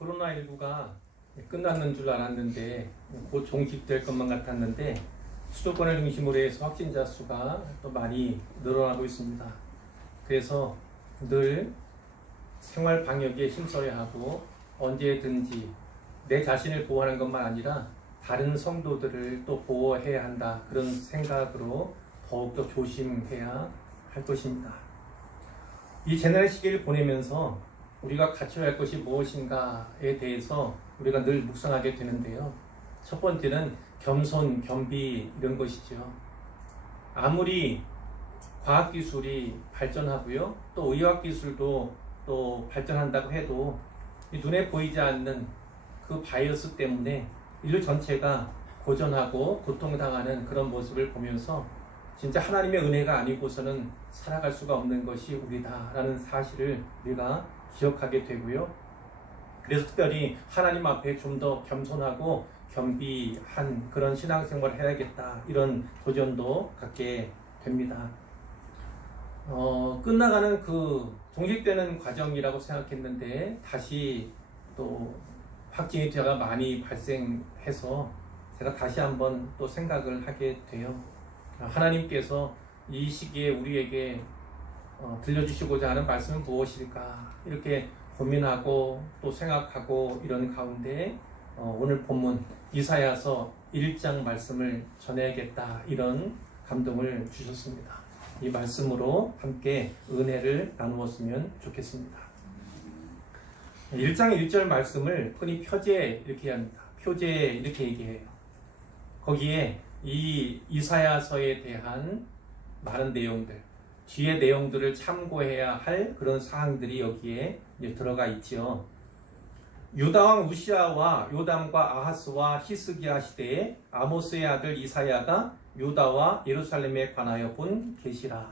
코로나19가 끝났는 줄 알았는데 곧 종식될 것만 같았는데 수도권을 중심으로 해서 확진자 수가 또 많이 늘어나고 있습니다. 그래서 늘 생활 방역에 힘써야 하고 언제든지 내 자신을 보호하는 것만 아니라 다른 성도들을 또 보호해야 한다. 그런 생각으로 더욱더 조심해야 할 것입니다. 이 재난의 시기를 보내면서 우리가 갖춰야 할 것이 무엇인가에 대해서 우리가 늘 묵상하게 되는데요. 첫 번째는 겸손, 겸비 이런 것이죠. 아무리 과학기술이 발전하고요. 또 의학기술도 또 발전한다고 해도 눈에 보이지 않는 그 바이러스 때문에 인류 전체가 고전하고 고통당하는 그런 모습을 보면서 진짜 하나님의 은혜가 아니고서는 살아갈 수가 없는 것이 우리다라는 사실을 우리가 기억하게 되고요. 그래서 특별히 하나님 앞에 좀 더 겸손하고 겸비한 그런 신앙생활을 해야겠다 이런 도전도 갖게 됩니다. 끝나가는 그 종식되는 과정이라고 생각했는데 다시 또 확진이 제가 많이 발생해서 제가 다시 한번 또 생각을 하게 돼요. 하나님께서 이 시기에 우리에게 들려주시고자 하는 말씀은 무엇일까 이렇게 고민하고 또 생각하고 이런 가운데 오늘 본문 이사야서 1장 말씀을 전해야겠다 이런 감동을 주셨습니다. 이 말씀으로 함께 은혜를 나누었으면 좋겠습니다. 1장의 1절 말씀을 흔히 표제 이렇게 합니다. 표제 이렇게 얘기해요. 거기에 이 이사야서에 대한 많은 내용들, 뒤의 내용들을 참고해야 할 그런 사항들이 여기에 들어가 있죠. 유다왕 우시아와 요담과 아하스와 히스기야 시대에 아모스의 아들 이사야가 유다와 예루살렘에 관하여 본 계시라.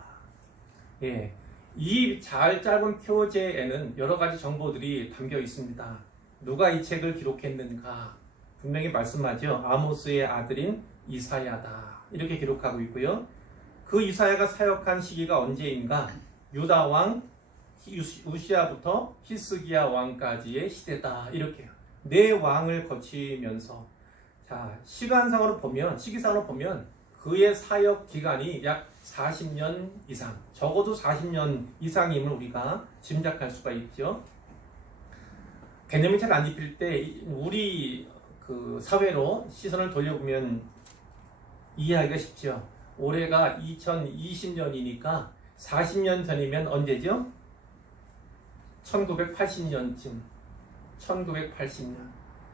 예, 이 짧은 표제에는 여러 가지 정보들이 담겨 있습니다. 누가 이 책을 기록했는가? 분명히 말씀하죠. 아모스의 아들인 이사야다. 이렇게 기록하고 있고요. 그 이사야가 사역한 시기가 언제인가? 유다 왕 우시아부터 히스기야 왕까지의 시대다. 이렇게요. 네 왕을 거치면서 자 시간상으로 보면 시기상으로 보면 그의 사역 기간이 약 40년 이상, 적어도 40년 이상임을 우리가 짐작할 수가 있죠. 개념이 잘 안 입힐 때 우리 그 사회로 시선을 돌려보면 이해하기가 쉽죠. 올해가 2020년이니까 40년 전이면 언제죠? 1980년쯤. 1980년.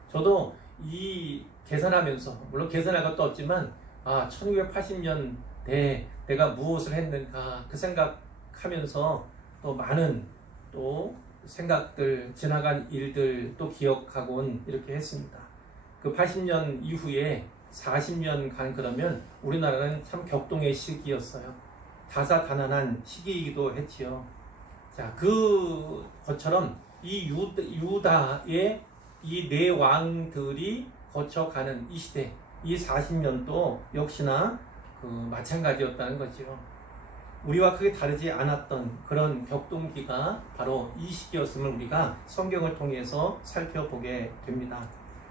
저도 이 계산하면서 물론 계산할 것도 없지만 1980년 내가 무엇을 했는가 그 생각하면서 또 많은 또 생각들 지나간 일들 또 기억하곤 이렇게 했습니다. 그 80년 이후에 40년간 그러면 우리나라는 참 격동의 시기였어요. 다사다난한 시기이기도 했지요. 자, 것처럼 이 유다의 이 네 왕들이 거쳐가는 이 시대, 이 40년도 역시나 마찬가지였다는 거죠. 우리와 크게 다르지 않았던 그런 격동기가 바로 이 시기였음을 우리가 성경을 통해서 살펴보게 됩니다.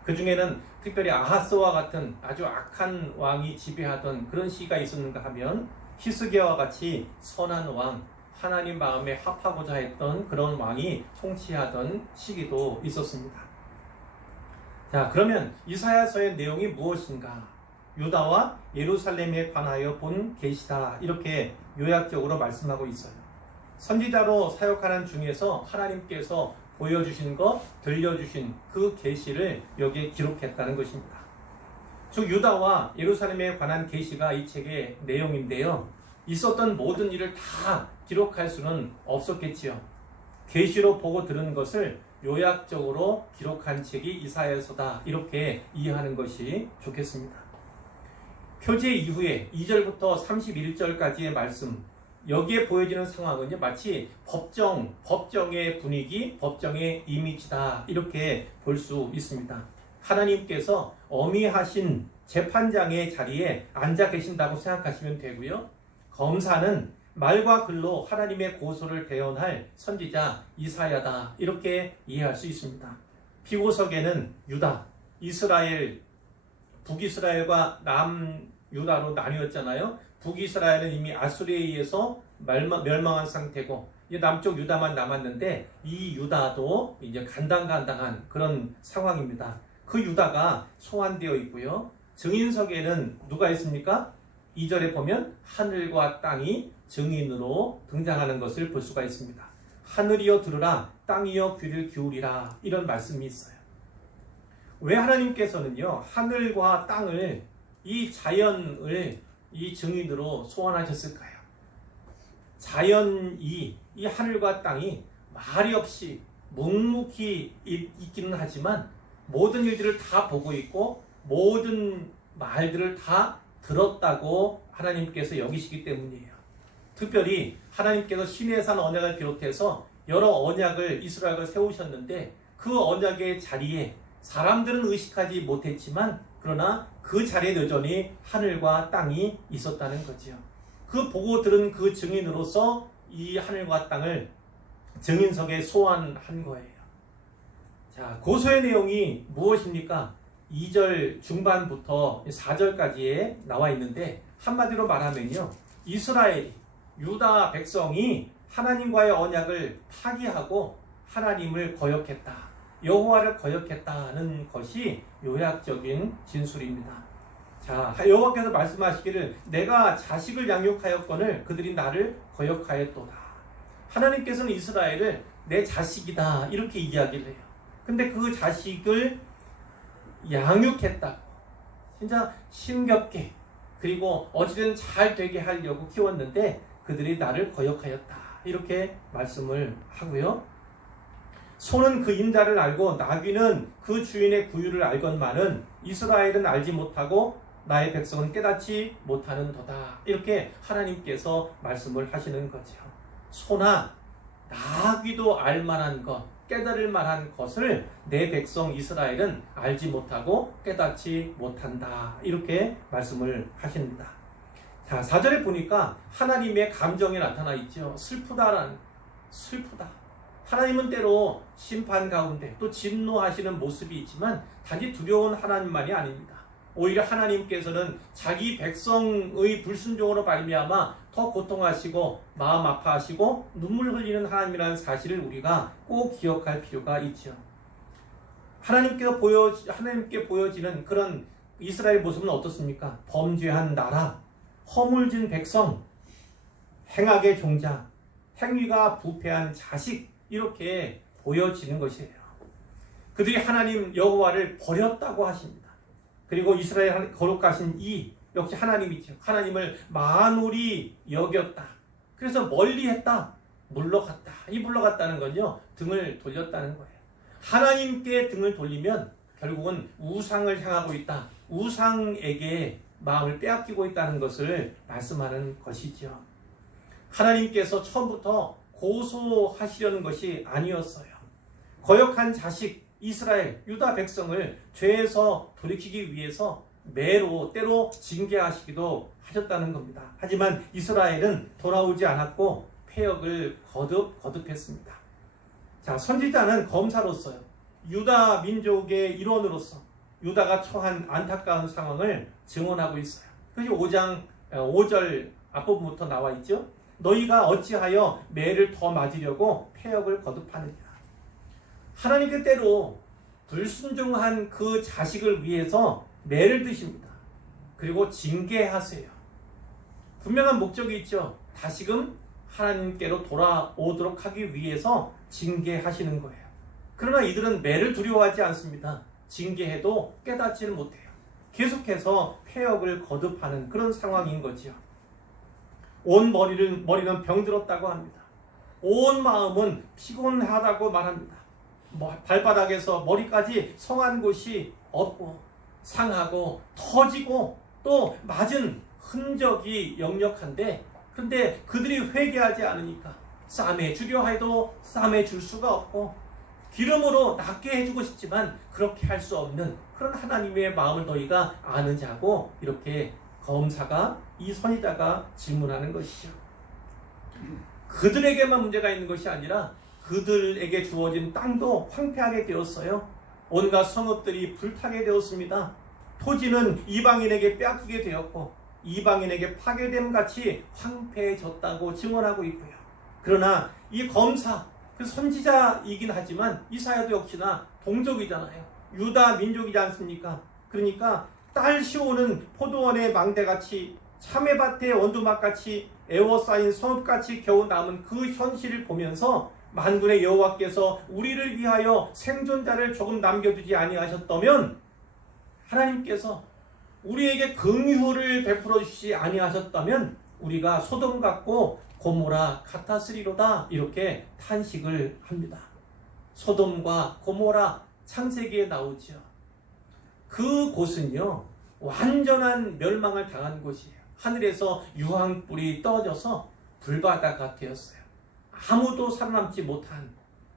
그 중에는 특별히 아하스와 같은 아주 악한 왕이 지배하던 그런 시기가 있었는가 하면 히스기야와 같이 선한 왕, 하나님 마음에 합하고자 했던 그런 왕이 통치하던 시기도 있었습니다. 자, 그러면 이사야서의 내용이 무엇인가? 유다와 예루살렘에 관하여 본 계시다. 이렇게 요약적으로 말씀하고 있어요. 선지자로 사역하는 중에서 하나님께서 보여주신 것, 들려주신 그 계시를 여기에 기록했다는 것입니다. 즉 유다와 예루살렘에 관한 계시가 이 책의 내용인데요. 있었던 모든 일을 다 기록할 수는 없었겠지요. 계시로 보고 들은 것을 요약적으로 기록한 책이 이사야서다. 이렇게 이해하는 것이 좋겠습니다. 표제 이후에 2절부터 31절까지의 말씀, 여기에 보여지는 상황은요, 마치 법정의 분위기, 법정의 이미지다. 이렇게 볼 수 있습니다. 하나님께서 어미하신 재판장의 자리에 앉아 계신다고 생각하시면 되고요. 검사는 말과 글로 하나님의 고소를 대언할 선지자 이사야다. 이렇게 이해할 수 있습니다. 피고석에는 유다, 이스라엘, 북이스라엘과 남유다로 나뉘었잖아요. 북이스라엘은 이미 아수리에 의해서 멸망한 상태고 이제 남쪽 유다만 남았는데 이 유다도 이제 간당간당한 그런 상황입니다. 그 유다가 소환되어 있고요. 증인석에는 누가 있습니까? 2절에 보면 하늘과 땅이 증인으로 등장하는 것을 볼 수가 있습니다. 하늘이여 들으라, 땅이여 귀를 기울이라, 이런 말씀이 있어요. 왜 하나님께서는요 하늘과 땅을, 이 자연을 이 증인으로 소환하셨을까요? 자연이, 이 하늘과 땅이 말이 없이 묵묵히 있기는 하지만 모든 일들을 다 보고 있고 모든 말들을 다 들었다고 하나님께서 여기시기 때문이에요. 특별히 하나님께서 시내산 언약을 비롯해서 여러 언약을 이스라엘과 세우셨는데 그 언약의 자리에 사람들은 의식하지 못했지만 그러나 그 자리에 여전히 하늘과 땅이 있었다는 거지요. 그 보고 들은 그 증인으로서 이 하늘과 땅을 증인석에 소환한 거예요. 자, 고소의 내용이 무엇입니까? 2절 중반부터 4절까지에 나와 있는데 한마디로 말하면요, 이스라엘, 유다 백성이 하나님과의 언약을 파기하고 하나님을 거역했다, 여호와를 거역했다는 것이 요약적인 진술입니다. 자, 여호와께서 말씀하시기를 내가 자식을 양육하였거늘 그들이 나를 거역하였도다. 하나님께서는 이스라엘을 내 자식이다 이렇게 이야기를 해요. 근데 그 자식을 양육했다고, 진짜 힘겹게, 그리고 어찌든 잘 되게 하려고 키웠는데 그들이 나를 거역하였다 이렇게 말씀을 하고요. 소는 그 임자를 알고 나귀는 그 주인의 구유를 알건만은 이스라엘은 알지 못하고 나의 백성은 깨닫지 못하는 도다 이렇게 하나님께서 말씀을 하시는 거죠. 소나 나귀도 알만한 것, 깨달을 만한 것을 내 백성 이스라엘은 알지 못하고 깨닫지 못한다 이렇게 말씀을 하십니다. 자, 4절에 보니까 하나님의 감정이 나타나 있죠. 슬프다. 하나님은 때로 심판 가운데 또 진노하시는 모습이 있지만 단지 두려운 하나님만이 아닙니다. 오히려 하나님께서는 자기 백성의 불순종으로 말미암아 더 고통하시고 마음 아파하시고 눈물 흘리는 하나님이라는 사실을 우리가 꼭 기억할 필요가 있죠. 하나님께 보여지는 그런 이스라엘 모습은 어떻습니까? 범죄한 나라, 허물진 백성, 행악의 종자, 행위가 부패한 자식, 이렇게 보여지는 것이에요. 그들이 하나님 여호와를 버렸다고 하십니다. 그리고 이스라엘 거룩하신 이 역시 하나님이죠. 하나님을 만홀히 여겼다. 그래서 멀리했다. 물러갔다. 이 물러갔다는 건요, 등을 돌렸다는 거예요. 하나님께 등을 돌리면 결국은 우상을 향하고 있다. 우상에게 마음을 빼앗기고 있다는 것을 말씀하는 것이죠. 하나님께서 처음부터 고소하시려는 것이 아니었어요. 거역한 자식 이스라엘, 유다 백성을 죄에서 돌이키기 위해서 매로 때로 징계하시기도 하셨다는 겁니다. 하지만 이스라엘은 돌아오지 않았고 패역을 거듭했습니다. 자, 선지자는 검사로서요, 유다 민족의 일원으로서 유다가 처한 안타까운 상황을 증언하고 있어요. 그것이 5장 5절 앞부분부터 나와 있죠. 너희가 어찌하여 매를 더 맞으려고 패역을 거듭하느냐. 하나님께 때로 불순종한 그 자식을 위해서 매를 드십니다. 그리고 징계하세요. 분명한 목적이 있죠. 다시금 하나님께로 돌아오도록 하기 위해서 징계하시는 거예요. 그러나 이들은 매를 두려워하지 않습니다. 징계해도 깨닫지를 못해요. 계속해서 패역을 거듭하는 그런 상황인 거지요. 온 머리는 병들었다고 합니다. 온 마음은 피곤하다고 말합니다. 발바닥에서 머리까지 성한 곳이 없고 상하고 터지고 또 맞은 흔적이 역력한데, 그런데 그들이 회개하지 않으니까 싸매 주려 해도 싸매 줄 수가 없고 기름으로 낫게 해주고 싶지만 그렇게 할 수 없는 그런 하나님의 마음을 너희가 아느냐고 이렇게 검사가, 이 선지자가 질문하는 것이죠. 그들에게만 문제가 있는 것이 아니라 그들에게 주어진 땅도 황폐하게 되었어요. 온갖 성읍들이 불타게 되었습니다. 토지는 이방인에게 빼앗기게 되었고 이방인에게 파괴됨 같이 황폐해졌다고 증언하고 있고요. 그러나 이 검사, 그 선지자이긴 하지만 이사야도 역시나 동족이잖아요. 유다 민족이지 않습니까? 그러니까 딸 시오는 포도원의 망대같이 참외밭의 원두막같이 애워싸인 성읍같이 겨우 남은 그 현실을 보면서 만군의 여호와께서 우리를 위하여 생존자를 조금 남겨두지 아니하셨다면, 하나님께서 우리에게 긍휼을 베풀어 주시지 아니하셨다면 우리가 소돔 같고 고모라 같았으리로다, 이렇게 탄식을 합니다. 소돔과 고모라 창세기에 나오죠. 그 곳은요 완전한 멸망을 당한 곳이에요. 하늘에서 유황불이 떨어져서 불바다가 되었어요. 아무도 살아남지 못한,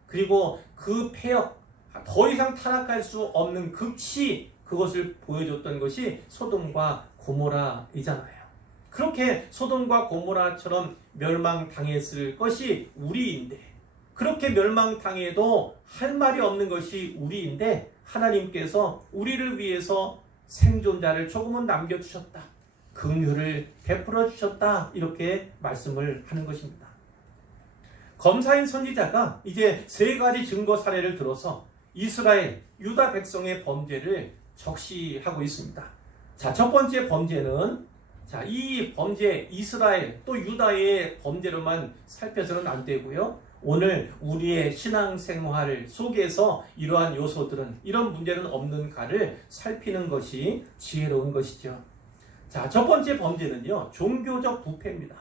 그리고 그 폐역, 더 이상 타락할 수 없는 극치, 그것을 보여줬던 것이 소돔과 고모라이잖아요. 그렇게 소돔과 고모라처럼 멸망당했을 것이 우리인데, 그렇게 멸망당해도 할 말이 없는 것이 우리인데, 하나님께서 우리를 위해서 생존자를 조금은 남겨주셨다, 긍휼을 베풀어 주셨다, 이렇게 말씀을 하는 것입니다. 검사인 선지자가 이제 세 가지 증거 사례를 들어서 이스라엘, 유다 백성의 범죄를 적시하고 있습니다. 자, 첫 번째 범죄는, 자, 이 범죄, 이스라엘 또 유다의 범죄로만 살펴서는 안 되고요. 오늘 우리의 신앙생활 속에서 이러한 요소들은, 이런 문제는 없는가를 살피는 것이 지혜로운 것이죠. 자, 첫 번째 범죄는요, 종교적 부패입니다.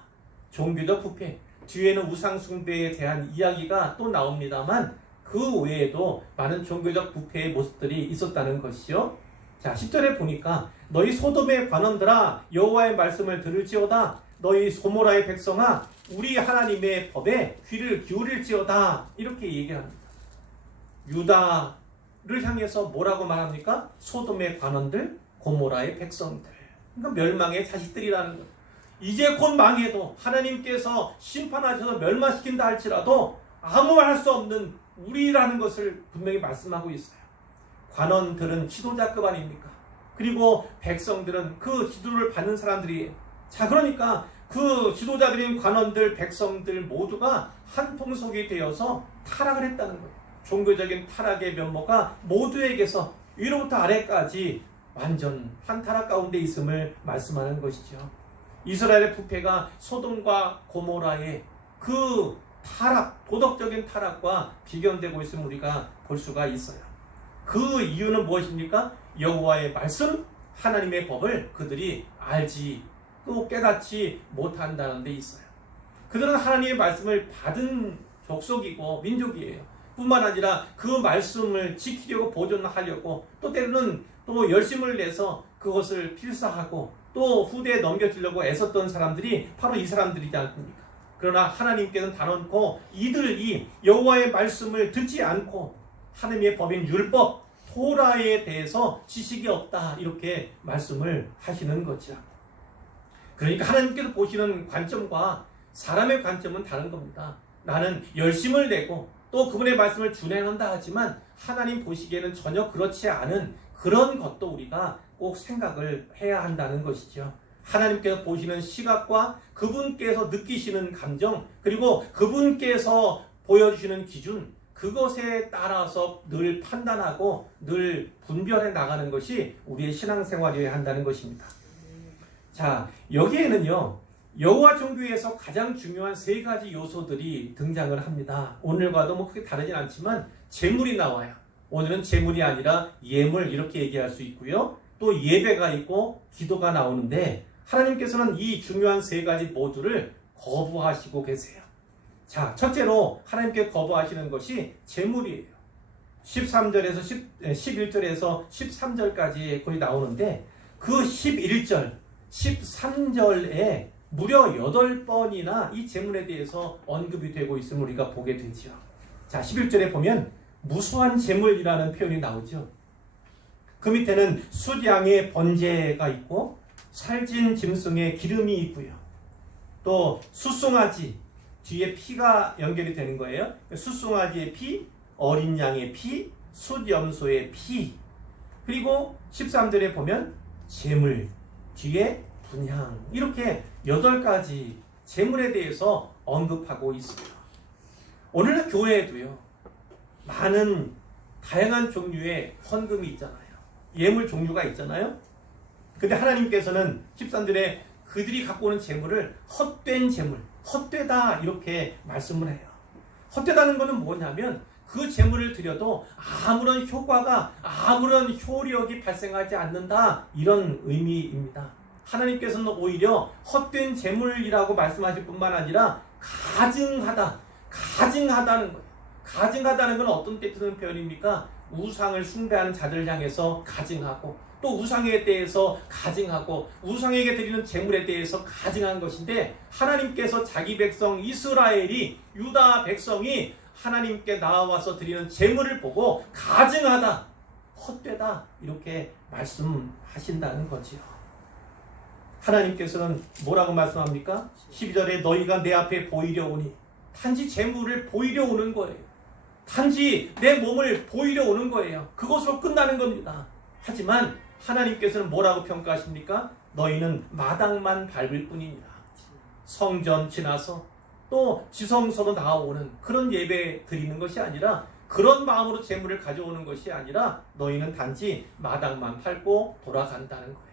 종교적 부패. 뒤에는 우상숭배에 대한 이야기가 또 나옵니다만 그 외에도 많은 종교적 부패의 모습들이 있었다는 것이죠. 자, 10절에 보니까 너희 소돔의 관원들아 여호와의 말씀을 들을지어다, 너희 고모라의 백성아 우리 하나님의 법에 귀를 기울일지어다, 이렇게 얘기를 합니다. 유다를 향해서 뭐라고 말합니까? 소돔의 관원들, 고모라의 백성들, 그러니까 멸망의 자식들이라는 것. 이제 곧 망해도 하나님께서 심판하셔서 멸망시킨다 할지라도 아무 말 할 수 없는 우리라는 것을 분명히 말씀하고 있어요. 관원들은 지도자급 아닙니까? 그리고 백성들은 그 지도를 받는 사람들이에요. 자, 그러니까 그 지도자들인 관원들, 백성들 모두가 한 통속이 되어서 타락을 했다는 거예요. 종교적인 타락의 면모가 모두에게서 위로부터 아래까지 완전 한 타락 가운데 있음을 말씀하는 것이죠. 이스라엘의 부패가 소돔과 고모라의 그 타락, 도덕적인 타락과 비견되고 있음을 우리가 볼 수가 있어요. 그 이유는 무엇입니까? 여호와의 말씀, 하나님의 법을 그들이 알지 또 깨닫지 못한다는 데 있어요. 그들은 하나님의 말씀을 받은 족속이고 민족이에요. 뿐만 아니라 그 말씀을 지키려고 보존하려고 또 때로는 또 열심을 내서 그것을 필사하고 또 후대에 넘겨주려고 애썼던 사람들이 바로 이 사람들이지 않습니까? 그러나 하나님께서는 단언코 이들이 여호와의 말씀을 듣지 않고 하나님의 법인 율법, 토라에 대해서 지식이 없다, 이렇게 말씀을 하시는 거죠. 그러니까 하나님께서 보시는 관점과 사람의 관점은 다른 겁니다. 나는 열심을 내고 또 그분의 말씀을 준행한다 하지만 하나님 보시기에는 전혀 그렇지 않은 그런 것도 우리가 꼭 생각을 해야 한다는 것이죠. 하나님께서 보시는 시각과 그분께서 느끼시는 감정, 그리고 그분께서 보여주시는 기준, 그것에 따라서 늘 판단하고 늘 분별해 나가는 것이 우리의 신앙생활이어야 한다는 것입니다. 자, 여기에는요, 여호와 종교에서 가장 중요한 세 가지 요소들이 등장을 합니다. 오늘과도 뭐 크게 다르진 않지만 제물이 나와요. 오늘은 제물이 아니라 예물, 이렇게 얘기할 수 있고요. 또 예배가 있고 기도가 나오는데 하나님께서는 이 중요한 세 가지 모두를 거부하시고 계세요. 자, 첫째로 하나님께 거부하시는 것이 제물이에요. 13절에서 11절에서 13절까지 거의 나오는데 그 11절, 13절에 무려 8번이나 이 제물에 대해서 언급이 되고 있음을 우리가 보게 되죠. 자, 11절에 보면 무수한 제물이라는 표현이 나오죠. 그 밑에는 숫양의 번제가 있고 살찐 짐승의 기름이 있고요. 또 숫송아지, 뒤에 피가 연결이 되는 거예요. 숫송아지의 피, 어린 양의 피, 숫염소의 피, 그리고 13절에 보면 재물, 뒤에 분향, 이렇게 8가지 재물에 대해서 언급하고 있습니다. 오늘날 교회에도요, 많은 다양한 종류의 헌금이 있잖아요. 예물 종류가 있잖아요. 근데 하나님께서는 13절에 그들이 갖고 오는 재물을 헛된 재물, 헛되다 이렇게 말씀을 해요. 헛되다는 것은 뭐냐면 그 재물을 드려도 아무런 효과가, 아무런 효력이 발생하지 않는다, 이런 의미입니다. 하나님께서는 오히려 헛된 재물이라고 말씀하실 뿐만 아니라 가증하다는 거예요. 가증하다는 건 어떤 때 쓰는 표현입니까? 우상을 숭배하는 자들을 향해서 가증하고, 또 우상에 대해서 가증하고, 우상에게 드리는 재물에 대해서 가증한 것인데, 하나님께서 자기 백성 이스라엘이, 유다 백성이 하나님께 나와서 드리는 재물을 보고 가증하다, 헛되다 이렇게 말씀하신다는 거지요. 하나님께서는 뭐라고 말씀합니까? 12절에 너희가 내 앞에 보이려 오니, 단지 재물을 보이려 오는 거예요. 단지 내 몸을 보이려 오는 거예요. 그것으로 끝나는 겁니다. 하지만 하나님께서는 뭐라고 평가하십니까? 너희는 마당만 밟을 뿐입니다. 성전 지나서 또 지성소로 나오는 그런 예배 드리는 것이 아니라, 그런 마음으로 재물을 가져오는 것이 아니라 너희는 단지 마당만 밟고 돌아간다는 거예요.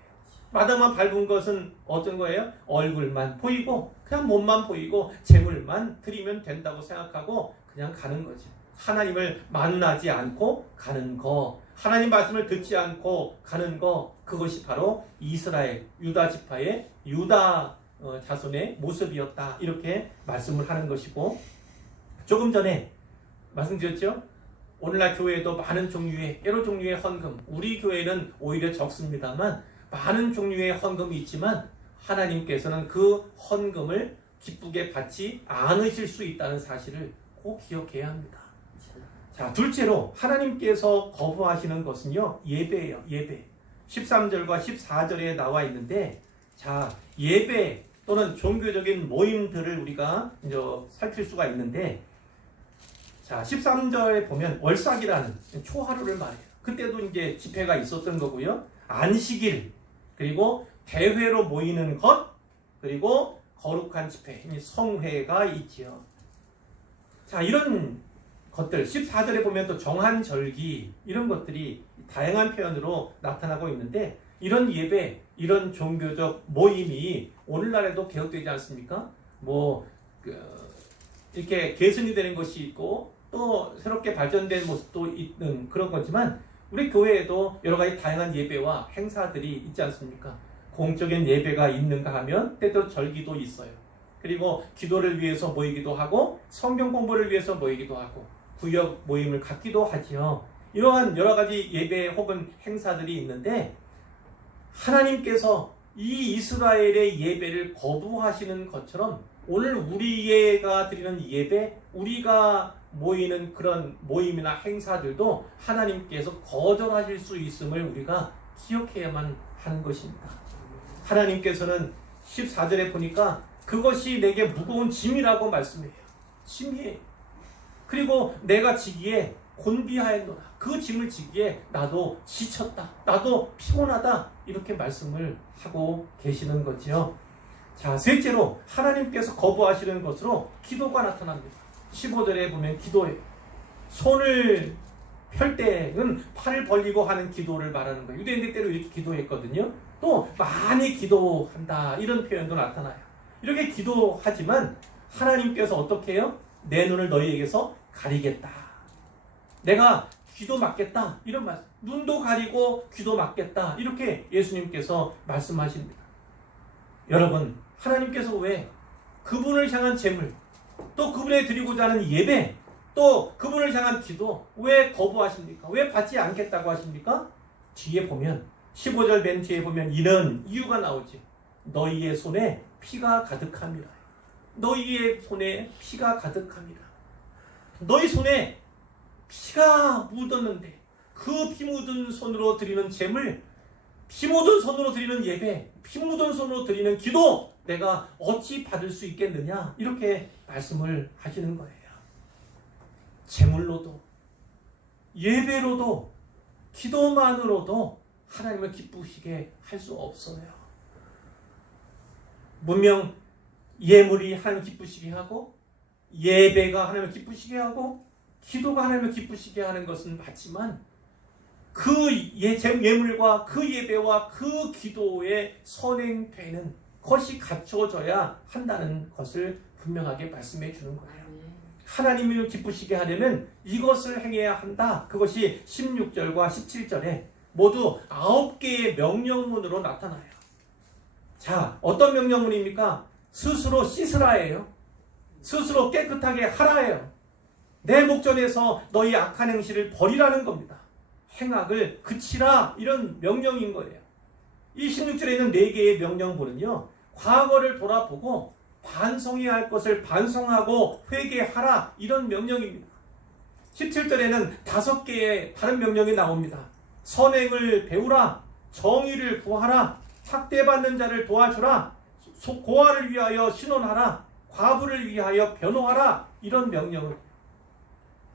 마당만 밟은 것은 어떤 거예요? 얼굴만 보이고 그냥 몸만 보이고 재물만 드리면 된다고 생각하고 그냥 가는 거죠. 하나님을 만나지 않고 가는 거, 하나님 말씀을 듣지 않고 가는 거, 그것이 바로 이스라엘 유다 지파의 유다 자손의 모습이었다, 이렇게 말씀을 하는 것이고, 조금 전에 말씀드렸죠. 오늘날 교회에도 많은 종류의, 여러 종류의 헌금, 우리 교회는 오히려 적습니다만 많은 종류의 헌금이 있지만 하나님께서는 그 헌금을 기쁘게 받지 않으실 수 있다는 사실을 꼭 기억해야 합니다. 자, 둘째로 하나님께서 거부하시는 것은요, 예배예요. 예배. 13절과 14절에 나와 있는데, 자, 예배 또는 종교적인 모임들을 우리가 이제 살필 수가 있는데, 자, 13절에 보면 월삭이라는 초하루를 말해요. 그때도 이제 집회가 있었던 거고요. 안식일, 그리고 대회로 모이는 것, 그리고 거룩한 집회, 성회가 있지요. 자, 이런 것들, 14절에 보면 또 정한절기, 이런 것들이 다양한 표현으로 나타나고 있는데, 이런 예배, 이런 종교적 모임이 오늘날에도 계속되지 않습니까? 이렇게 개선이 되는 것이 있고 또 새롭게 발전된 모습도 있는 그런 거지만, 우리 교회에도 여러 가지 다양한 예배와 행사들이 있지 않습니까? 공적인 예배가 있는가 하면 때때로 절기도 있어요. 그리고 기도를 위해서 모이기도 하고 성경 공부를 위해서 모이기도 하고 구역 모임을 갖기도 하지요. 이러한 여러 가지 예배 혹은 행사들이 있는데, 하나님께서 이 이스라엘의 예배를 거부하시는 것처럼 오늘 우리가 드리는 예배, 우리가 모이는 그런 모임이나 행사들도 하나님께서 거절하실 수 있음을 우리가 기억해야만 하는 것입니다. 하나님께서는 14절에 보니까 그것이 내게 무거운 짐이라고 말씀해요. 짐이에요. 그리고 내가 지기에 곤비하였노라. 그 짐을 지기에 나도 지쳤다, 나도 피곤하다, 이렇게 말씀을 하고 계시는 거지요. 자, 셋째로 하나님께서 거부하시는 것으로 기도가 나타납니다. 15절에 보면 기도예요. 손을 펼 때는 팔을 벌리고 하는 기도를 말하는 거예요. 유대인들 때로 이렇게 기도했거든요. 또 많이 기도한다, 이런 표현도 나타나요. 이렇게 기도하지만 하나님께서 어떻게 해요? 내 눈을 너희에게서 가리겠다, 내가 귀도 막겠다, 이런 말씀. 눈도 가리고 귀도 막겠다, 이렇게 예수님께서 말씀하십니다. 여러분, 하나님께서 왜 그분을 향한 제물, 또 그분에 드리고자 하는 예배, 또 그분을 향한 기도 왜 거부하십니까? 왜 받지 않겠다고 하십니까? 뒤에 보면 15절 맨 뒤에 보면 이런 이유가 나오지. 너희의 손에 피가 가득함이라. 너희의 손에 피가 가득함이라. 너희 손에 피가 묻었는데 그 피 묻은 손으로 드리는 제물, 피 묻은 손으로 드리는 예배, 피 묻은 손으로 드리는 기도 내가 어찌 받을 수 있겠느냐, 이렇게 말씀을 하시는 거예요. 제물로도 예배로도 기도만으로도 하나님을 기쁘시게 할 수 없어요. 분명 예물이 하나님 기쁘시게 하고 예배가 하나님을 기쁘시게 하고 기도가 하나님을 기쁘시게 하는 것은 맞지만 그 예물과 그 예배와 그 기도에 선행되는 것이 갖춰져야 한다는 것을 분명하게 말씀해 주는 거예요. 하나님을 기쁘시게 하려면 이것을 행해야 한다. 그것이 16절과 17절에 모두 9개의 명령문으로 나타나요. 자, 어떤 명령문입니까? 스스로 씻으라예요. 스스로 깨끗하게 하라예요. 내 목전에서 너희 악한 행실을 버리라는 겁니다. 행악을 그치라, 이런 명령인 거예요. 이 16절에 있는 4개의 명령문은요, 과거를 돌아보고 반성해야 할 것을 반성하고 회개하라, 이런 명령입니다. 17절에는 5개의 다른 명령이 나옵니다. 선행을 배우라, 정의를 구하라, 학대받는 자를 도와주라, 고아를 위하여 신원하라, 과부를 위하여 변호하라, 이런 명령을.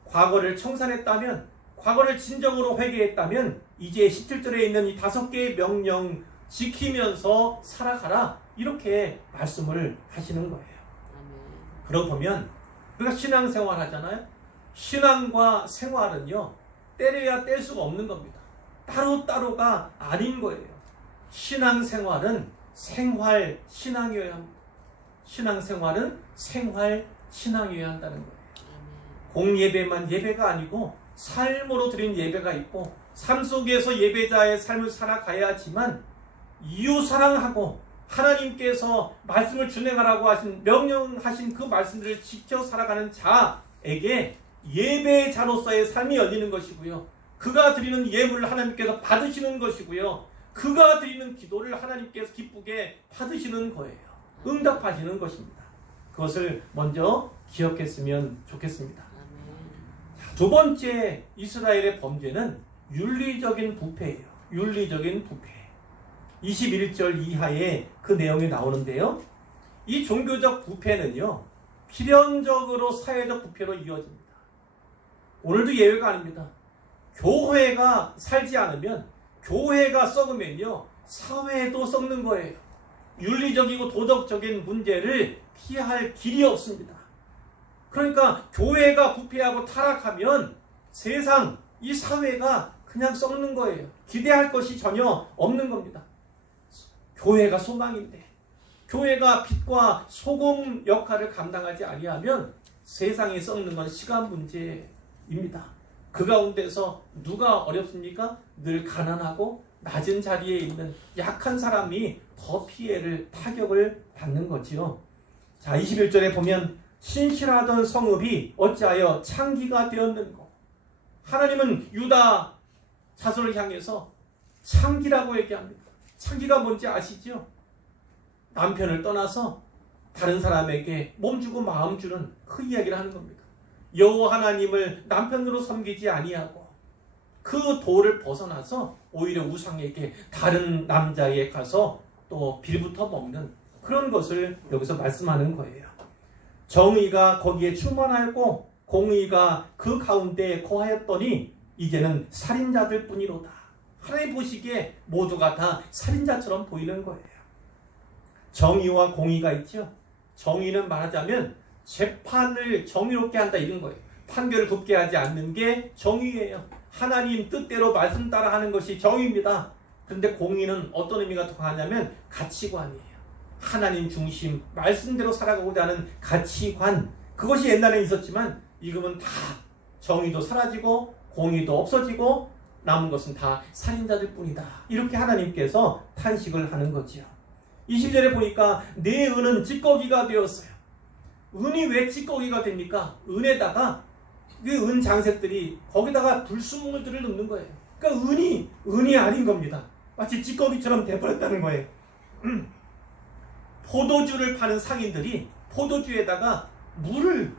과거를 청산했다면, 과거를 진정으로 회개했다면 이제 17절에 있는 이 5개의 명령 지키면서 살아가라, 이렇게 말씀을 하시는 거예요. 그러고 보면 우리가 신앙생활 하잖아요. 신앙과 생활은요, 때려야 뗄 수가 없는 겁니다. 따로따로가 아닌 거예요. 신앙생활은 생활 신앙이어야 합니다. 신앙생활은 생활 신앙이어야 한다는 거예요. 공예배만 예배가 아니고 삶으로 드린 예배가 있고 삶 속에서 예배자의 삶을 살아가야지만 이웃 사랑하고 하나님께서 말씀을 준행하라고 하신 명령하신 그 말씀들을 지켜 살아가는 자에게 예배의 자로서의 삶이 열리는 것이고요. 그가 드리는 예물을 하나님께서 받으시는 것이고요. 그가 드리는 기도를 하나님께서 기쁘게 받으시는 거예요. 응답하시는 것입니다. 그것을 먼저 기억했으면 좋겠습니다. 자, 2번째 이스라엘의 범죄는 윤리적인 부패예요. 윤리적인 부패. 21절 이하에 그 내용이 나오는데요. 이 종교적 부패는요, 필연적으로 사회적 부패로 이어집니다. 오늘도 예외가 아닙니다. 교회가 살지 않으면, 교회가 썩으면요, 사회도 썩는 거예요. 윤리적이고 도덕적인 문제를 피할 길이 없습니다. 그러니까 교회가 부패하고 타락하면 세상, 이 사회가 그냥 썩는 거예요. 기대할 것이 전혀 없는 겁니다. 교회가 소망인데, 교회가 빛과 소금 역할을 감당하지 아니하면 세상이 썩는 건 시간 문제입니다. 그 가운데서 누가 어렵습니까? 늘 가난하고 낮은 자리에 있는 약한 사람이 더 피해를, 타격을 받는 거지요. 자, 21절에 보면 신실하던 성읍이 어찌하여 창기가 되었는고. 하나님은 유다 자손을 향해서 창기라고 얘기합니다. 창기가 뭔지 아시죠? 남편을 떠나서 다른 사람에게 몸 주고 마음 주는 그 이야기를 하는 겁니다. 여호와 하나님을 남편으로 섬기지 아니하고 그 도를 벗어나서 오히려 우상에게, 다른 남자에 가서 또 빌부터 먹는 그런 것을 여기서 말씀하는 거예요. 정의가 거기에 충만하였고 공의가 그 가운데 거하였더니 이제는 살인자들 뿐이로다. 하나님 보시기에 모두가 다 살인자처럼 보이는 거예요. 정의와 공의가 있죠. 정의는 말하자면 재판을 정의롭게 한다, 이런 거예요. 판결을 굽게 하지 않는 게 정의예요. 하나님 뜻대로 말씀 따라 하는 것이 정의입니다. 그런데 공의는 어떤 의미가 더 강하냐면 가치관이에요. 하나님 중심, 말씀대로 살아가고자 하는 가치관. 그것이 옛날에 있었지만 지금은 다 정의도 사라지고 공의도 없어지고 남은 것은 다 살인자들 뿐이다. 이렇게 하나님께서 탄식을 하는 거지요. 20절에 보니까 내 은은 찌꺼기가 되었어요. 은이 왜 찌꺼기가 됩니까? 은에다가 그 은 장색들이 거기다가 불순물들을 넣는 거예요. 그러니까 은이 아닌 겁니다. 마치 찌꺼기처럼 돼버렸다는 거예요. 포도주를 파는 상인들이 포도주에다가 물을,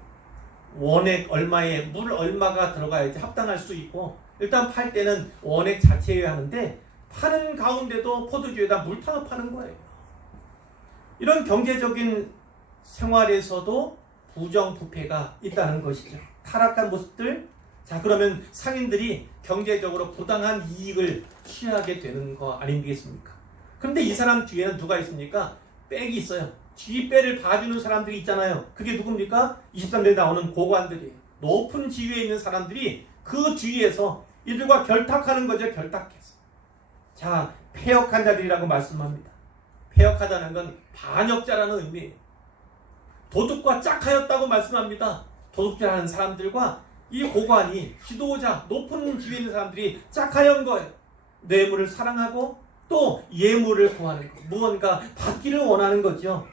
원액 얼마에 물 얼마가 들어가야지 합당할 수 있고, 일단 팔 때는 원액 자체여야 하는데 파는 가운데도 포도주에다 물탕을 파는 거예요. 이런 경제적인 생활에서도 부정부패가 있다는 것이죠. 타락한 모습들, 자, 그러면 상인들이 경제적으로 부당한 이익을 취하게 되는 거 아니겠습니까? 그런데 이 사람 뒤에는 누가 있습니까? 백이 있어요. 뒷배를 봐주는 사람들이 있잖아요. 그게 누굽니까? 23절에 나오는 고관들이에요. 높은 지위에 있는 사람들이 그 뒤에서 이들과 결탁하는 거죠. 결탁해서. 자, 패역한 자들이라고 말씀합니다. 패역하다는 건 반역자라는 의미예요. 도둑과 짝하였다고 말씀합니다. 도둑질하는 사람들과 이 고관이, 지도자, 높은 지위에 있는 사람들이 짝하연 거예요. 뇌물을 사랑하고 또 예물을 구하는 것, 무언가 받기를 원하는 거죠.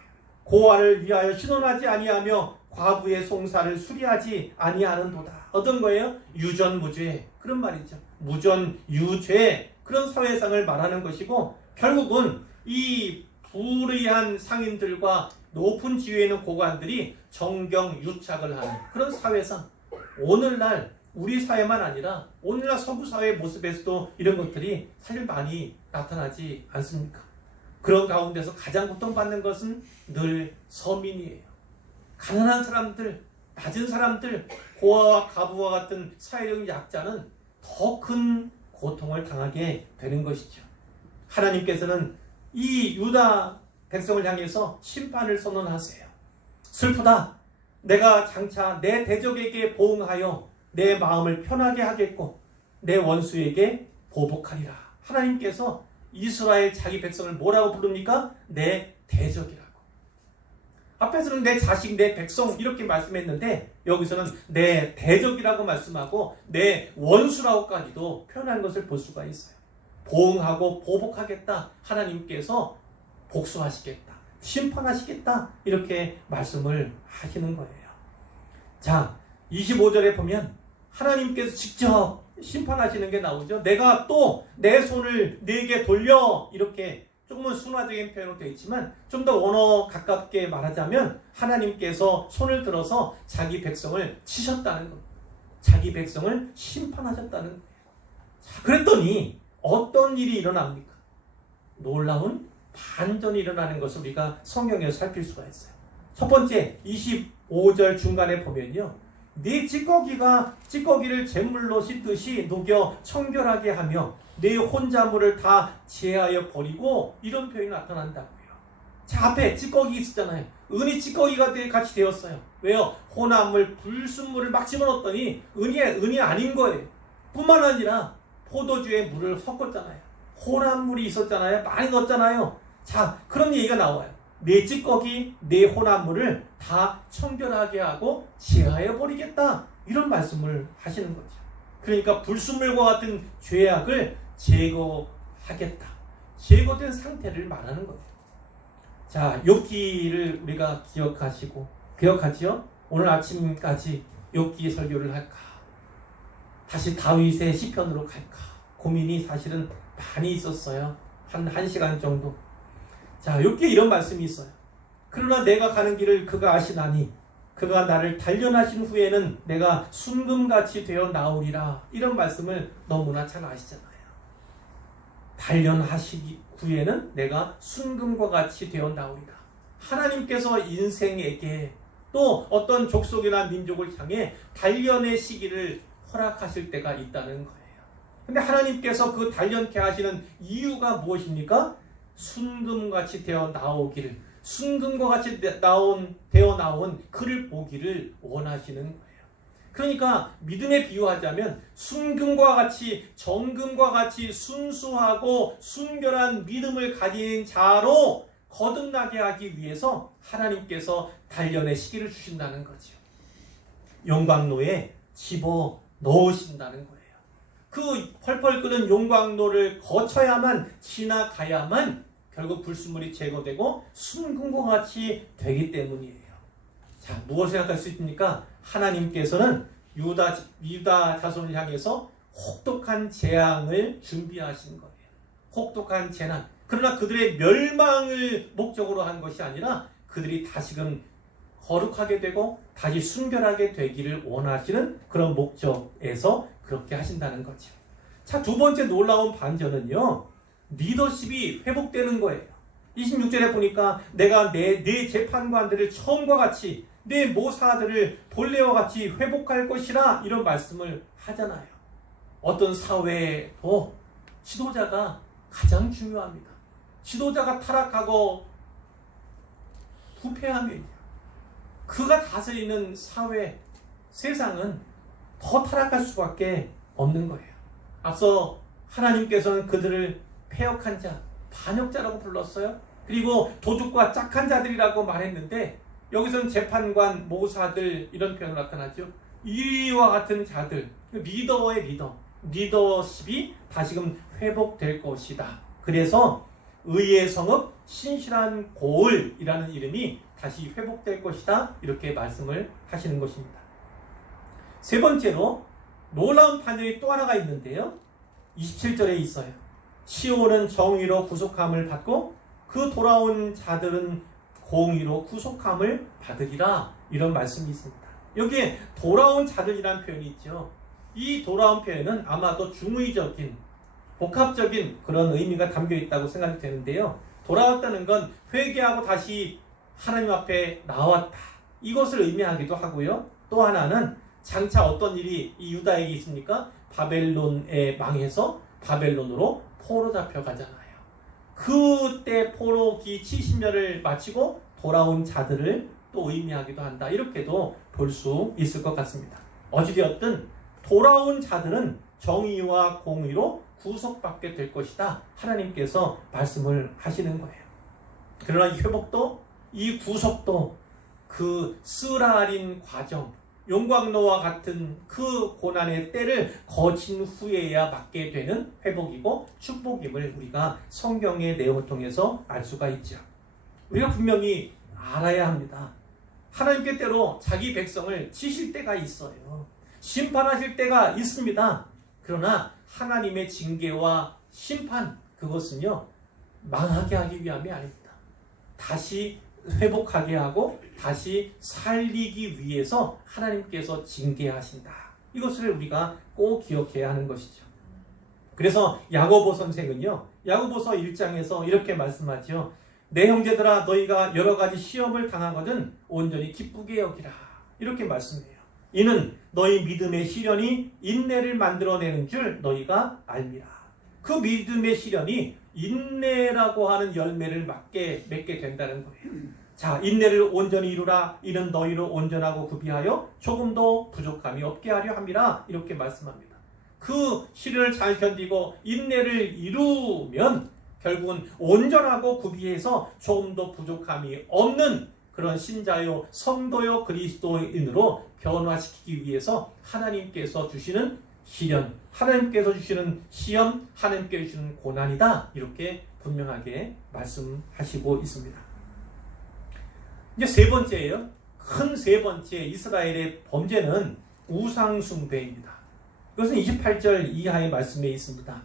고아를 위하여 신원하지 아니하며 과부의 송사를 수리하지 아니하는도다. 어떤 거예요? 유전무죄, 그런 말이죠. 무전유죄, 그런 사회상을 말하는 것이고, 결국은 이 불의한 상인들과 높은 지위에 있는 고관들이 정경유착을 하는 그런 사회상, 오늘날 우리 사회만 아니라 오늘날 서구 사회의 모습에서도 이런 것들이 사실 많이 나타나지 않습니까? 그런 가운데서 가장 고통받는 것은 늘 서민이에요. 가난한 사람들, 낮은 사람들, 고아와 가부와 같은 사회적인 약자는 더 큰 고통을 당하게 되는 것이죠. 하나님께서는 이 유다 백성을 향해서 심판을 선언하세요. 슬프다. 내가 장차 내 대적에게 보응하여 내 마음을 편하게 하겠고 내 원수에게 보복하리라. 하나님께서 이스라엘 자기 백성을 뭐라고 부릅니까? 내 대적이라고. 앞에서는 내 자식, 내 백성 이렇게 말씀했는데 여기서는 내 대적이라고 말씀하고 내 원수라고까지도 표현한 것을 볼 수가 있어요. 보응하고 보복하겠다. 하나님께서 복수하시겠다. 심판하시겠다. 이렇게 말씀을 하시는 거예요. 자, 25절에 보면 하나님께서 직접 심판하시는 게 나오죠. 내가 또 내 손을 네게 돌려, 이렇게 조금은 순화적인 표현으로 되어 있지만 좀 더 원어 가깝게 말하자면 하나님께서 손을 들어서 자기 백성을 치셨다는 겁니다. 자기 백성을 심판하셨다는 거예요. 자, 그랬더니 어떤 일이 일어납니까? 놀라운 반전이 일어나는 것을 우리가 성경에서 살필 수가 있어요. 첫 번째 25절 중간에 보면요, 네 찌꺼기를 제물로 씻듯이 녹여 청결하게 하며 네 혼자물을 다 제하여 버리고, 이런 표현이 나타난다고요. 자, 앞에 찌꺼기 있었잖아요. 은이 찌꺼기가 같이 되었어요. 왜요? 혼합물, 불순물을 막 집어넣었더니 은이 아닌 거예요. 뿐만 아니라 포도주에 물을 섞었잖아요. 혼합물이 있었잖아요. 많이 넣었잖아요. 자, 그런 얘기가 나와요. 내 찌꺼기, 내 혼합물을 다 청결하게 하고 제하여 버리겠다. 이런 말씀을 하시는 거죠. 그러니까 불순물과 같은 죄악을 제거하겠다. 제거된 상태를 말하는 거예요. 자, 욥기를 우리가 기억하지요? 오늘 아침까지 욥기 설교를 할까? 다시 다윗의 시편으로 갈까? 고민이 사실은 많이 있었어요. 한 1시간 정도. 자, 욥기에 이런 말씀이 있어요. 그러나 내가 가는 길을 그가 아시나니 그가 나를 단련하신 후에는 내가 순금같이 되어 나오리라. 이런 말씀을 너무나 잘 아시잖아요. 단련하시기 후에는 내가 순금과 같이 되어 나오리라. 하나님께서 인생에게 또 어떤 족속이나 민족을 향해 단련의 시기를 허락하실 때가 있다는 거예요. 근데 하나님께서 그 단련케 하시는 이유가 무엇입니까? 순금같이 되어 나오기를, 순금과 같이 되어 나온 그를 보기를 원하시는 거예요. 그러니까 믿음에 비유하자면 순금과 같이, 정금과 같이 순수하고 순결한 믿음을 가진 자로 거듭나게 하기 위해서 하나님께서 단련의 시기를 주신다는 거죠. 용광로에 집어 넣으신다는 거예요. 그 펄펄 끓는 용광로를 거쳐야만, 지나가야만 결국 불순물이 제거되고 순금과 같이 되기 때문이에요. 자, 무엇을 생각할 수 있습니까? 하나님께서는 유다 자손을 향해서 혹독한 재앙을 준비하신 거예요. 혹독한 재난. 그러나 그들의 멸망을 목적으로 한 것이 아니라 그들이 다시금 거룩하게 되고 다시 순결하게 되기를 원하시는 그런 목적에서 그렇게 하신다는 거죠. 자, 두 번째 놀라운 반전은요, 리더십이 회복되는 거예요. 26절에 보니까 내가 내 재판관들을 처음과 같이 내 모사들을 본래와 같이 회복할 것이라 이런 말씀을 하잖아요. 어떤 사회에도 지도자가 가장 중요합니다. 지도자가 타락하고 부패하면 그가 다스리는 사회, 세상은 더 타락할 수밖에 없는 거예요. 앞서 하나님께서는 그들을 패역한 자, 반역자라고 불렀어요. 그리고 도둑과 짝한 자들이라고 말했는데 여기서는 재판관, 모사들 이런 표현으로 나타나죠. 이와 같은 자들, 리더의 리더십이 다시금 회복될 것이다. 그래서 의의 성읍, 신실한 고을이라는 이름이 다시 회복될 것이다. 이렇게 말씀을 하시는 것입니다. 세 번째로 놀라운 판결이 또 하나가 있는데요. 27절에 있어요. 시온은 정의로 구속함을 받고 그 돌아온 자들은 공의로 구속함을 받으리라. 이런 말씀이 있습니다. 여기에 돌아온 자들이라는 표현이 있죠. 이 돌아온 표현은 아마도 중의적인 복합적인 그런 의미가 담겨 있다고 생각이 되는데요. 돌아왔다는 건 회개하고 다시 하나님 앞에 나왔다. 이것을 의미하기도 하고요. 또 하나는 장차 어떤 일이 이 유다에게 있습니까? 바벨론에 망해서 바벨론으로 포로 잡혀가잖아요. 그때 포로기 70년을 마치고 돌아온 자들을 또 의미하기도 한다. 이렇게도 볼 수 있을 것 같습니다. 어찌되었든 돌아온 자들은 정의와 공의로 구속받게 될 것이다. 하나님께서 말씀을 하시는 거예요. 그러나 이 회복도 이 구속도 그 쓰라린 과정, 용광로와 같은 그 고난의 때를 거친 후에야 맞게 되는 회복이고 축복임을 우리가 성경의 내용을 통해서 알 수가 있죠. 우리가 분명히 알아야 합니다. 하나님께 때로 자기 백성을 치실 때가 있어요. 심판하실 때가 있습니다. 그러나 하나님의 징계와 심판, 그것은요 망하게 하기 위함이 아닙니다. 다시 회복하게 하고 다시 살리기 위해서 하나님께서 징계하신다. 이것을 우리가 꼭 기억해야 하는 것이죠. 그래서 야고보 선생은요, 야고보서 1장에서 이렇게 말씀하죠. 내 형제들아, 너희가 여러 가지 시험을 당하거든 온전히 기쁘게 여기라. 이렇게 말씀해요. 이는 너희 믿음의 시련이 인내를 만들어내는 줄 너희가 알미라. 그 믿음의 시련이 인내라고 하는 열매를 맺게 된다는 거예요. 자, 인내를 온전히 이루라. 이는 너희를 온전하고 구비하여 조금도 부족함이 없게 하려 함이라. 이렇게 말씀합니다. 그 시련을 잘 견디고 인내를 이루면 결국은 온전하고 구비해서 조금도 부족함이 없는 그런 신자요, 성도요, 그리스도인으로 변화시키기 위해서 하나님께서 주시는 시련, 하나님께서 주시는 시험, 하나님께서 주시는 고난이다. 이렇게 분명하게 말씀하시고 있습니다. 이제 세 번째예요. 큰 세 번째 이스라엘의 범죄는 우상숭배입니다. 이것은 28절 이하의 말씀에 있습니다.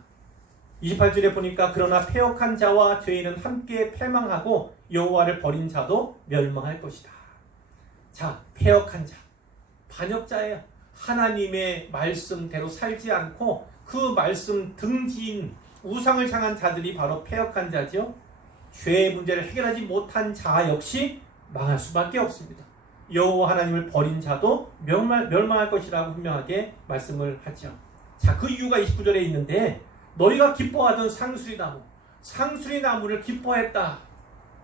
28절에 보니까 그러나 패역한 자와 죄인은 함께 패망하고 여호와를 버린 자도 멸망할 것이다. 자, 패역한 자, 반역자예요. 하나님의 말씀대로 살지 않고 그 말씀 등지인 우상을 향한 자들이 바로 패역한 자죠. 죄의 문제를 해결하지 못한 자 역시 망할 수밖에 없습니다. 여호와 하나님을 버린 자도 멸망할 것이라고 분명하게 말씀을 하죠. 자, 그 이유가 29절에 있는데 너희가 기뻐하던 상수리 나무를 기뻐했다.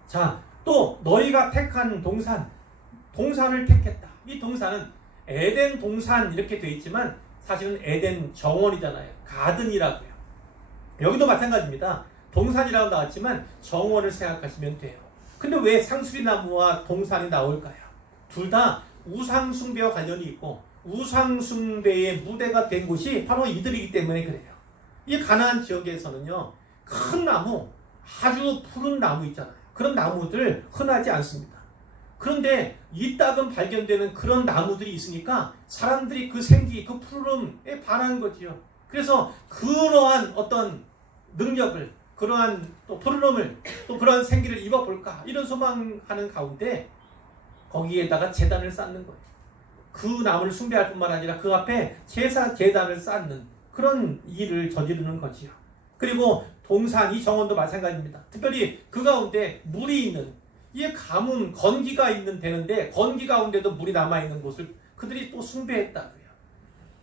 자, 또 너희가 택한 동산을 택했다. 이 동산은 에덴 동산 이렇게 되어 있지만 사실은 에덴 정원이잖아요. 가든이라고요. 여기도 마찬가지입니다. 동산이라고 나왔지만 정원을 생각하시면 돼요. 근데 왜 상수리 나무와 동산이 나올까요? 둘 다 우상 숭배와 관련이 있고 우상 숭배의 무대가 된 곳이 바로 이들이기 때문에 그래요. 이 가나안 지역에서는요, 큰 나무, 아주 푸른 나무 있잖아요. 그런 나무들 흔하지 않습니다. 그런데 이따금 발견되는 그런 나무들이 있으니까 사람들이 그 생기, 그 푸름에 반하는 거지요. 그래서 그러한 어떤 능력을, 그러한 또 푸름을, 또 그러한 생기를 입어볼까 이런 소망하는 가운데 거기에다가 제단을 쌓는 거예요. 그 나무를 숭배할 뿐만 아니라 그 앞에 제단을 쌓는 그런 일을 저지르는 거지요. 그리고 동산, 이 정원도 마찬가지입니다. 특별히 그 가운데 물이 있는 이 가뭄, 건기가 있는 되는데 건기 가운데도 물이 남아있는 곳을 그들이 또 숭배했다고요.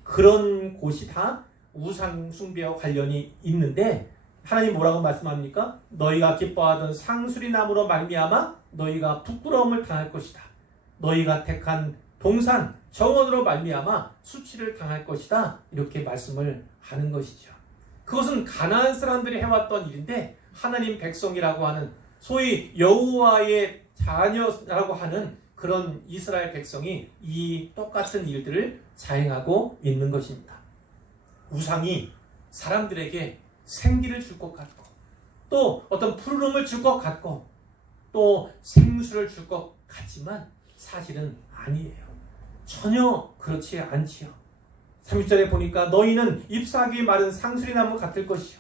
그런 곳이 다 우상 숭배와 관련이 있는데 하나님 뭐라고 말씀합니까? 너희가 기뻐하던 상수리 나무로 말미암아 너희가 부끄러움을 당할 것이다. 너희가 택한 동산 정원으로 말미암아 수치를 당할 것이다. 이렇게 말씀을 하는 것이죠. 그것은 가나안 사람들이 해왔던 일인데 하나님 백성이라고 하는 소위 여호와의 자녀라고 하는 그런 이스라엘 백성이 이 똑같은 일들을 자행하고 있는 것입니다. 우상이 사람들에게 생기를 줄 것 같고 또 어떤 푸르름을 줄 것 같고 또 생수를 줄 것 같지만 사실은 아니에요. 전혀 그렇지 않지요. 30절에 보니까 너희는 잎사귀 마른 상수리나무 같을 것이요.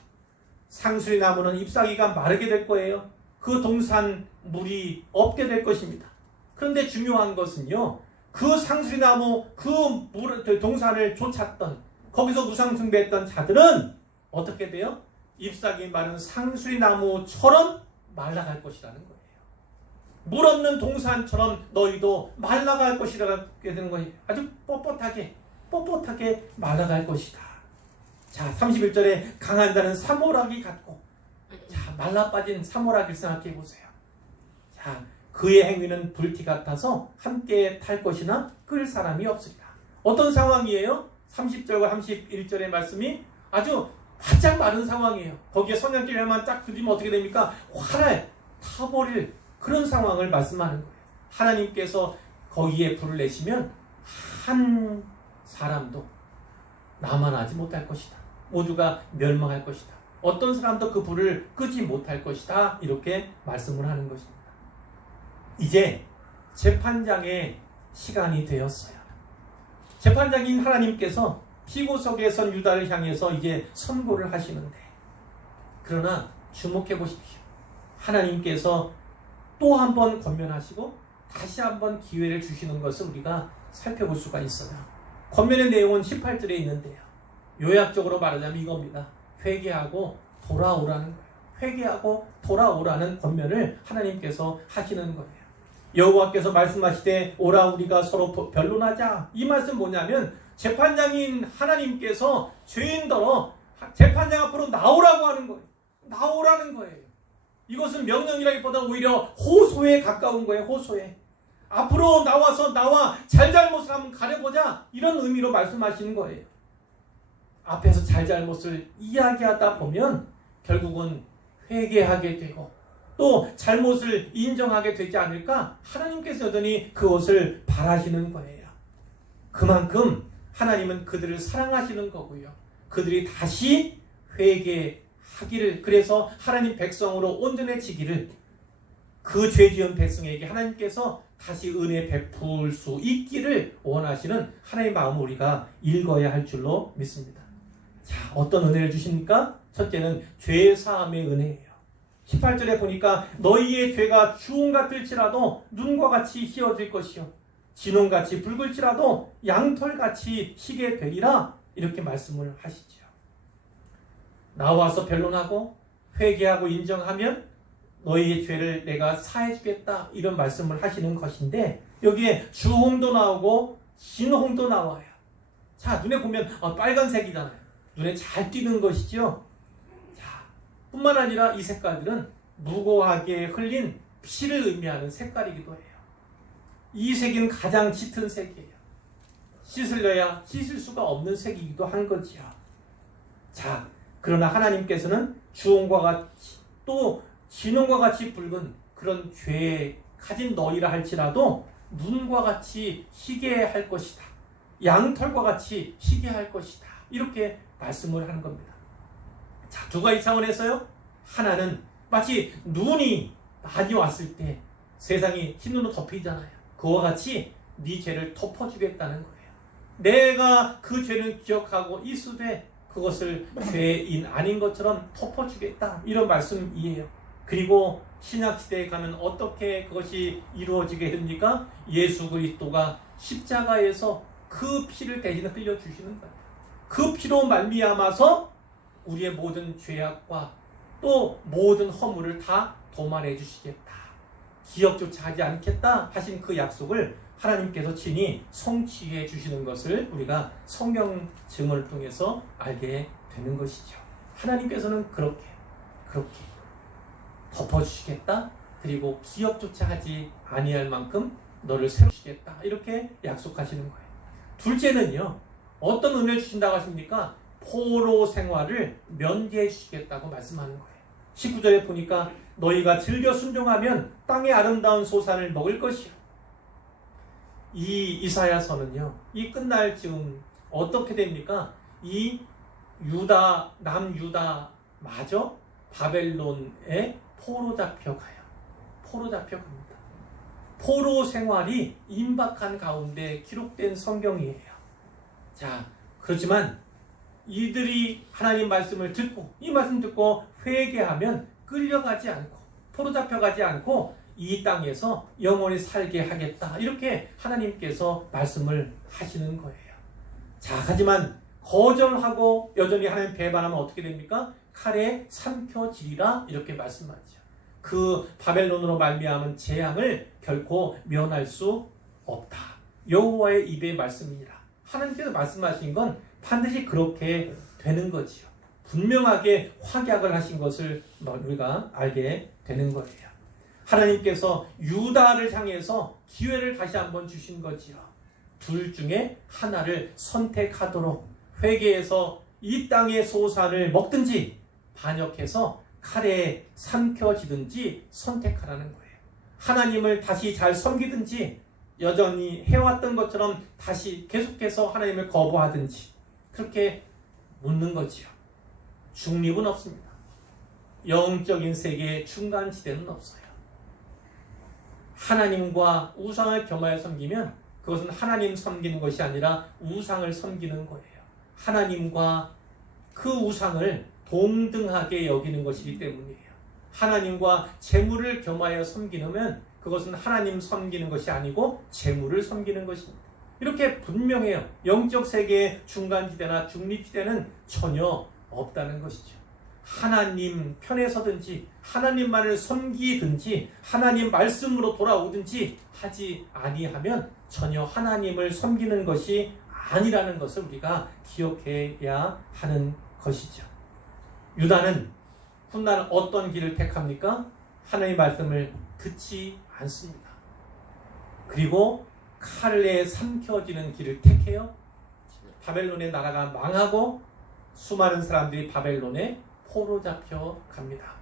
상수리나무는 잎사귀가 마르게 될 거예요. 그 동산 물이 없게 될 것입니다. 그런데 중요한 것은요. 그 상수리나무 그 동산을 쫓았던 거기서 우상 숭배했던 자들은 어떻게 돼요? 잎사귀 마른 상수리나무처럼 말라갈 것이라는 거예요. 물 없는 동산처럼 너희도 말라갈 것이라고 되는 거예요. 아주 뻣뻣하게 말라갈 것이다. 자, 31절에 강한 자는 사모라기 같고, 자, 말라빠진 사모라기를 생각해 보세요. 자, 그의 행위는 불티 같아서 함께 탈 것이나 끌 사람이 없으리라. 어떤 상황이에요? 30절과 31절의 말씀이 아주 바짝 마른 상황이에요. 거기에 성냥개비만 딱 들이면 어떻게 됩니까? 활알 타버릴 그런 상황을 말씀하는 거예요. 하나님께서 거기에 불을 내시면 한 사람도 남아나지 못할 것이다. 모두가 멸망할 것이다. 어떤 사람도 그 불을 끄지 못할 것이다. 이렇게 말씀을 하는 것입니다. 이제 재판장의 시간이 되었어요. 재판장인 하나님께서 피고석에 선 유다를 향해서 이제 선고를 하시는데, 그러나 주목해 보십시오. 하나님께서 또 한 번 권면하시고 다시 한 번 기회를 주시는 것을 우리가 살펴볼 수가 있어요. 권면의 내용은 18절에 있는데요. 요약적으로 말하자면 이겁니다. 회개하고 돌아오라는 거예요. 회개하고 돌아오라는 권면을 하나님께서 하시는 거예요. 여호와께서 말씀하시되 오라 우리가 서로 변론하자. 이 말씀 뭐냐면 재판장인 하나님께서 죄인더러 재판장 앞으로 나오라고 하는 거예요. 나오라는 거예요. 이것은 명령이라기보다 오히려 호소에 가까운 거예요. 호소에. 앞으로 나와서 나와 잘잘못을 한번 가려보자. 이런 의미로 말씀하시는 거예요. 앞에서 잘잘못을 이야기하다 보면 결국은 회개하게 되고 또 잘못을 인정하게 되지 않을까? 하나님께서 여전히 그것을 바라시는 거예요. 그만큼 하나님은 그들을 사랑하시는 거고요. 그들이 다시 회개하기를, 그래서 하나님 백성으로 온전해지기를, 그 죄 지은 백성에게 하나님께서 다시 은혜 베풀 수 있기를 원하시는 하나님의 마음을 우리가 읽어야 할 줄로 믿습니다. 자, 어떤 은혜를 주십니까? 첫째는 죄 사함의 은혜예요. 18절에 보니까 너희의 죄가 주홍 같을지라도 눈과 같이 희어질 것이요 진홍같이 붉을지라도 양털같이 희게 되리라. 이렇게 말씀을 하시죠. 나와서 변론하고 회개하고 인정하면 너희의 죄를 내가 사해주겠다. 이런 말씀을 하시는 것인데 여기에 주홍도 나오고 진홍도 나와요. 자, 눈에 보면 빨간색이잖아요. 눈에 잘 띄는 것이죠. 자, 뿐만 아니라 이 색깔들은 무고하게 흘린 피를 의미하는 색깔이기도 해요. 이 색은 가장 짙은 색이에요. 씻으려야 씻을 수가 없는 색이기도 한 거지요. 자, 그러나 하나님께서는 주홍과 같이 또 진홍과 같이 붉은 그런 죄에 가진 너희라 할지라도 눈과 같이 희게 할 것이다. 양털과 같이 희게 할 것이다. 이렇게 말씀을 하는 겁니다. 자, 두 가지 차원에서요. 하나는 마치 눈이 많이 왔을 때 세상이 흰눈으로 덮이잖아요. 그와 같이 네 죄를 덮어주겠다는 거예요. 내가 그 죄를 기억하고 있으되 그것을 죄인 아닌 것처럼 덮어주겠다. 이런 말씀이에요. 그리고 신약시대에 가면 어떻게 그것이 이루어지게 됩니까? 예수 그리스도가 십자가에서 그 피를 대신 흘려주시는 거예요. 그 피로 말미암아서 우리의 모든 죄악과 또 모든 허물을 다 도말해 주시겠다. 기억조차 하지 않겠다 하신 그 약속을 하나님께서 친히 성취해 주시는 것을 우리가 성경증을 통해서 알게 되는 것이죠. 하나님께서는 그렇게 덮어주시겠다. 그리고 기억조차 하지 아니할 만큼 너를 세우시겠다. 이렇게 약속하시는 거예요. 둘째는요. 어떤 은혜를 주신다고 하십니까? 포로 생활을 면제해 주시겠다고 말씀하는 거예요. 19절에 보니까 너희가 즐겨 순종하면 땅의 아름다운 소산을 먹을 것이요. 이 이사야서는요. 이 끝날 즈음 어떻게 됩니까? 이 남유다마저 바벨론에 포로 잡혀가요. 포로 잡혀갑니다. 포로 생활이 임박한 가운데 기록된 성경이에요. 자, 그렇지만 이들이 하나님 말씀을 듣고 이 말씀 듣고 회개하면 끌려가지 않고 포로 잡혀가지 않고 이 땅에서 영원히 살게 하겠다. 이렇게 하나님께서 말씀을 하시는 거예요. 자, 하지만 거절하고 여전히 하나님 배반하면 어떻게 됩니까? 칼에 삼켜지리라 이렇게 말씀하죠. 그 바벨론으로 말미암은 재앙을 결코 면할 수 없다. 여호와의 입의 말씀이니라. 하나님께서 말씀하신 건 반드시 그렇게 되는 거지요. 분명하게 확약을 하신 것을 우리가 알게 되는 거예요. 하나님께서 유다를 향해서 기회를 다시 한번 주신 거지요. 둘 중에 하나를 선택하도록 회개해서 이 땅의 소산을 먹든지 반역해서 칼에 삼켜지든지 선택하라는 거예요. 하나님을 다시 잘 섬기든지 여전히 해왔던 것처럼 다시 계속해서 하나님을 거부하든지 그렇게 묻는 거지요. 중립은 없습니다. 영적인 세계의 중간지대는 없어요. 하나님과 우상을 겸하여 섬기면 그것은 하나님 섬기는 것이 아니라 우상을 섬기는 거예요. 하나님과 그 우상을 동등하게 여기는 것이기 때문이에요. 하나님과 재물을 겸하여 섬기면 그것은 하나님 섬기는 것이 아니고 재물을 섬기는 것입니다. 이렇게 분명해요. 영적 세계의 중간지대나 중립지대는 전혀 없다는 것이죠. 하나님 편에 서든지 하나님만을 섬기든지 하나님 말씀으로 돌아오든지 하지 아니하면 전혀 하나님을 섬기는 것이 아니라는 것을 우리가 기억해야 하는 것이죠. 유다는 훗날 어떤 길을 택합니까? 하나님의 말씀을 듣지 않습니다. 그리고 칼에 삼켜지는 길을 택해요. 바벨론의 나라가 망하고 수많은 사람들이 바벨론에 포로 잡혀 갑니다.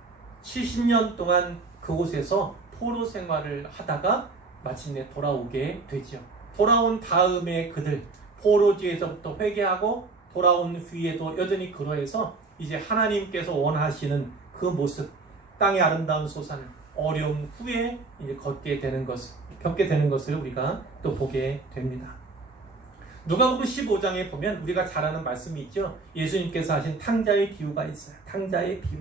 70년 동안 그곳에서 포로 생활을 하다가 마침내 돌아오게 되죠. 돌아온 다음에 그들 포로지에서부터 회개하고 돌아온 후에도 여전히 그러해서 이제 하나님께서 원하시는 그 모습, 땅의 아름다운 소산을 어려움 후에 이제 겪게 되는 것을 우리가 또 보게 됩니다. 누가복음 15장에 보면 우리가 잘 아는 말씀이 있죠. 예수님께서 하신 탕자의 비유가 있어요. 탕자의 비유.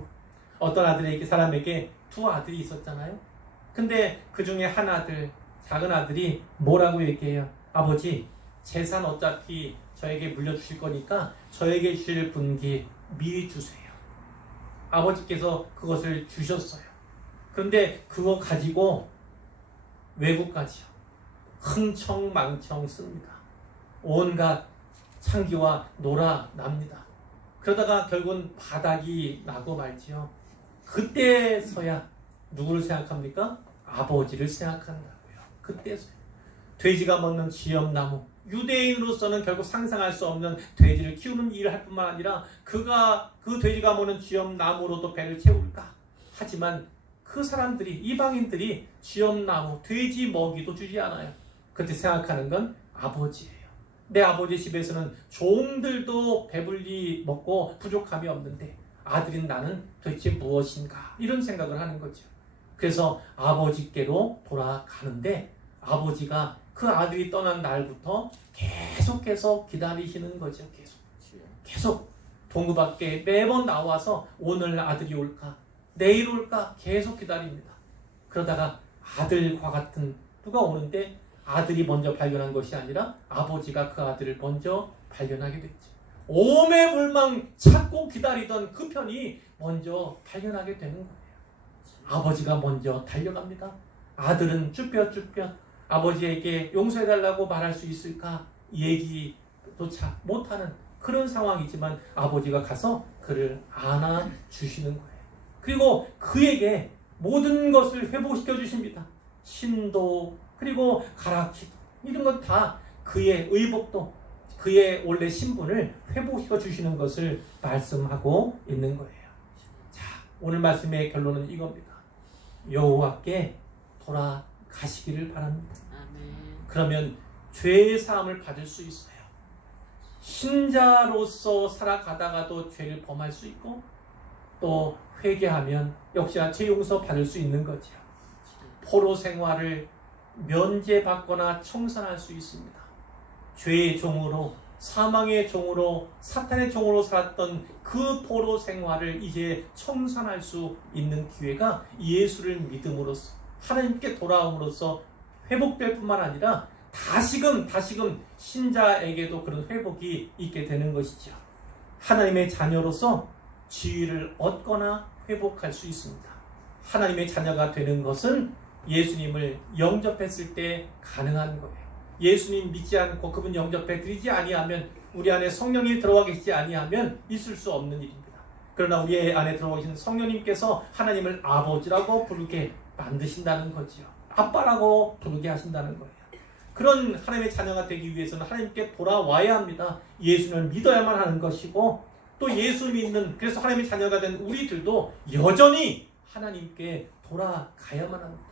어떤 사람에게 두 아들이 있었잖아요. 근데 그 중에 한 아들, 작은 아들이 뭐라고 얘기해요? 아버지, 재산 어차피 저에게 물려주실 거니까 저에게 주실 분기 미리 주세요. 아버지께서 그것을 주셨어요. 그런데 그거 가지고 외국 가지요. 흥청망청 씁니다. 온갖 창기와 노라 납니다. 그러다가 결국은 바닥이 나고 말지요. 그때서야 누구를 생각합니까? 아버지를 생각한다고요. 그때서야. 돼지가 먹는 쥐염나무. 유대인으로서는 결국 상상할 수 없는 돼지를 키우는 일을 할 뿐만 아니라 그 돼지가 먹는 쥐염나무로도 배를 채울까? 하지만 그 사람들이, 이방인들이 쥐염나무, 돼지 먹이도 주지 않아요. 그때 생각하는 건 아버지예요. 내 아버지 집에서는 종들도 배불리 먹고 부족함이 없는데 아들인 나는 도대체 무엇인가? 이런 생각을 하는 거죠. 그래서 아버지께로 돌아가는데 아버지가 그 아들이 떠난 날부터 계속해서 기다리시는 거죠. 계속 동구 밖에 매번 나와서 오늘 아들이 올까? 내일 올까? 계속 기다립니다. 그러다가 아들과 같은 누가 오는데 아들이 먼저 발견한 것이 아니라 아버지가 그 아들을 먼저 발견하게 됐죠. 오매불망 찾고 기다리던 그 편이 먼저 발견하게 되는 거예요. 아버지가 먼저 달려갑니다. 아들은 쭈뼛쭈뼛 아버지에게 용서해달라고 말할 수 있을까 얘기조차 못하는 그런 상황이지만 아버지가 가서 그를 안아주시는 거예요. 그리고 그에게 모든 것을 회복시켜 주십니다. 신도 그리고 가라키도 이런 것 다 그의 의복도 그의 원래 신분을 회복시켜 주시는 것을 말씀하고 있는 거예요. 자, 오늘 말씀의 결론은 이겁니다. 여호와께 돌아가시기를 바랍니다. 아멘. 그러면 죄의 사함을 받을 수 있어요. 신자로서 살아가다가도 죄를 범할 수 있고 또 회개하면 역시나 죄 용서 받을 수 있는 거죠. 포로 생활을 면제받거나 청산할 수 있습니다. 죄의 종으로 사망의 종으로 사탄의 종으로 살았던 그 포로 생활을 이제 청산할 수 있는 기회가 예수를 믿음으로써 하나님께 돌아옴으로써 회복될 뿐만 아니라 다시금 신자에게도 그런 회복이 있게 되는 것이죠. 하나님의 자녀로서 지위를 얻거나 회복할 수 있습니다. 하나님의 자녀가 되는 것은 예수님을 영접했을 때 가능한 거예요. 예수님 믿지 않고 그분 영접해 드리지 아니하면 우리 안에 성령이 들어와 계시지 아니하면 있을 수 없는 일입니다. 그러나 우리 안에 들어와 계신 성령님께서 하나님을 아버지라고 부르게 만드신다는 거지요. 아빠라고 부르게 하신다는 거예요. 그런 하나님의 자녀가 되기 위해서는 하나님께 돌아와야 합니다. 예수를 믿어야만 하는 것이고 또 예수 믿는 그래서 하나님의 자녀가 된 우리들도 여전히 하나님께 돌아가야만 합니다.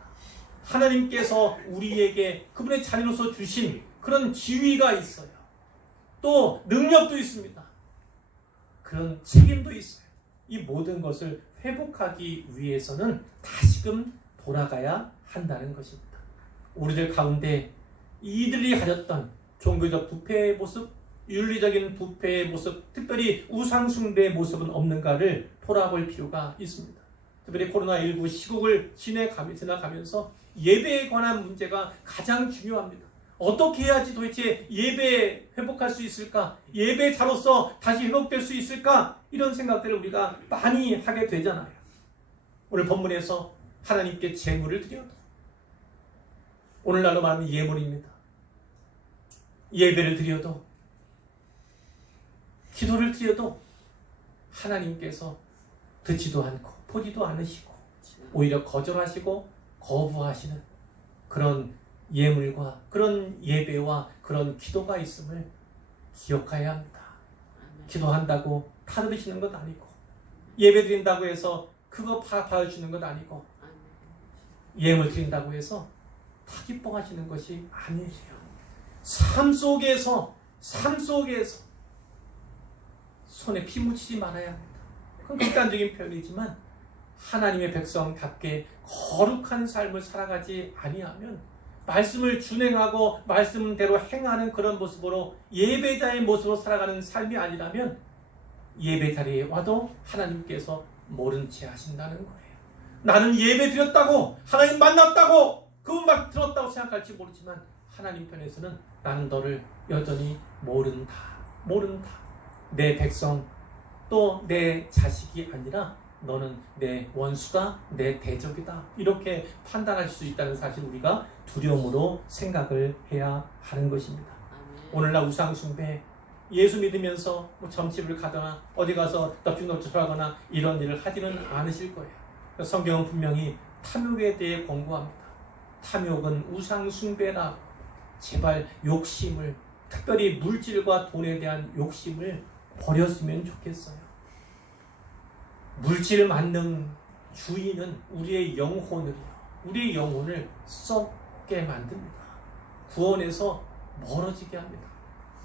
하나님께서 우리에게 그분의 자녀로서 주신 그런 지위가 있어요. 또 능력도 있습니다. 그런 책임도 있어요. 이 모든 것을 회복하기 위해서는 다시금 돌아가야 한다는 것입니다. 우리들 가운데 이들이 가졌던 종교적 부패의 모습, 윤리적인 부패의 모습, 특별히 우상숭배의 모습은 없는가를 돌아볼 필요가 있습니다. 특별히 코로나19 시국을 지나가면서 예배에 관한 문제가 가장 중요합니다. 어떻게 해야지 도대체 예배 회복할 수 있을까? 예배자로서 다시 회복될 수 있을까? 이런 생각들을 우리가 많이 하게 되잖아요. 오늘 본문에서 하나님께 제물을 드려도 오늘날로 말하면 예물입니다. 예배를 드려도 기도를 드려도 하나님께서 듣지도 않고 보지도 않으시고 오히려 거절하시고 거부하시는 그런 예물과 그런 예배와 그런 기도가 있음을 기억해야 합니다. 기도한다고 다 들으시는 것 아니고 예배 드린다고 해서 그거 받아주시는 것 아니고 예물 드린다고 해서 다 기뻐하시는 것이 아니에요. 삶 속에서 손에 피 묻히지 말아야 합니다. 그건 극단적인 표현이지만 하나님의 백성답게 거룩한 삶을 살아가지 아니하면 말씀을 준행하고 말씀대로 행하는 그런 모습으로 예배자의 모습으로 살아가는 삶이 아니라면 예배 자리에 와도 하나님께서 모른 채 하신다는 거예요. 나는 예배 드렸다고 하나님 만났다고 그분 말 들었다고 생각할지 모르지만 하나님 편에서는 나는 너를 여전히 모른다. 내 백성 또 내 자식이 아니라 너는 내 원수다, 내 대적이다. 이렇게 판단할 수 있다는 사실 우리가 두려움으로 생각을 해야 하는 것입니다. 오늘날 우상숭배, 예수 믿으면서 뭐 점집을 가거나 어디 가서 넙죽넙죽하거나 이런 일을 하지는 않으실 거예요. 성경은 분명히 탐욕에 대해 권고합니다. 탐욕은 우상숭배라. 제발 욕심을, 특별히 물질과 돈에 대한 욕심을 버렸으면 좋겠어요. 물질 만능 주의는 우리의 영혼을 썩게 만듭니다. 구원에서 멀어지게 합니다.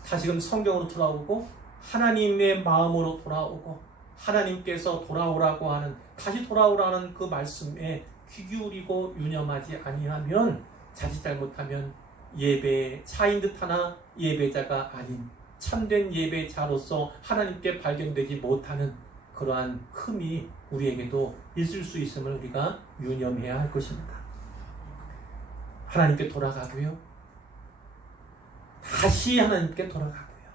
다시금 성경으로 돌아오고 하나님의 마음으로 돌아오고 하나님께서 돌아오라고 하는 다시 돌아오라는 그 말씀에 귀 기울이고 유념하지 아니하면 자칫 잘못하면 예배차인 듯하나 예배자가 아닌 참된 예배자로서 하나님께 발견되지 못하는 그러한 흠이 우리에게도 있을 수 있음을 우리가 유념해야 할 것입니다. 하나님께 돌아가고요. 다시 하나님께 돌아가고요.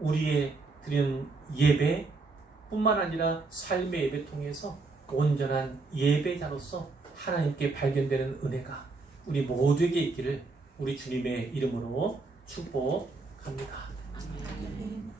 우리의 드리는 예배뿐만 아니라 삶의 예배 통해서 온전한 예배자로서 하나님께 발견되는 은혜가 우리 모두에게 있기를 우리 주님의 이름으로 축복합니다. 아멘.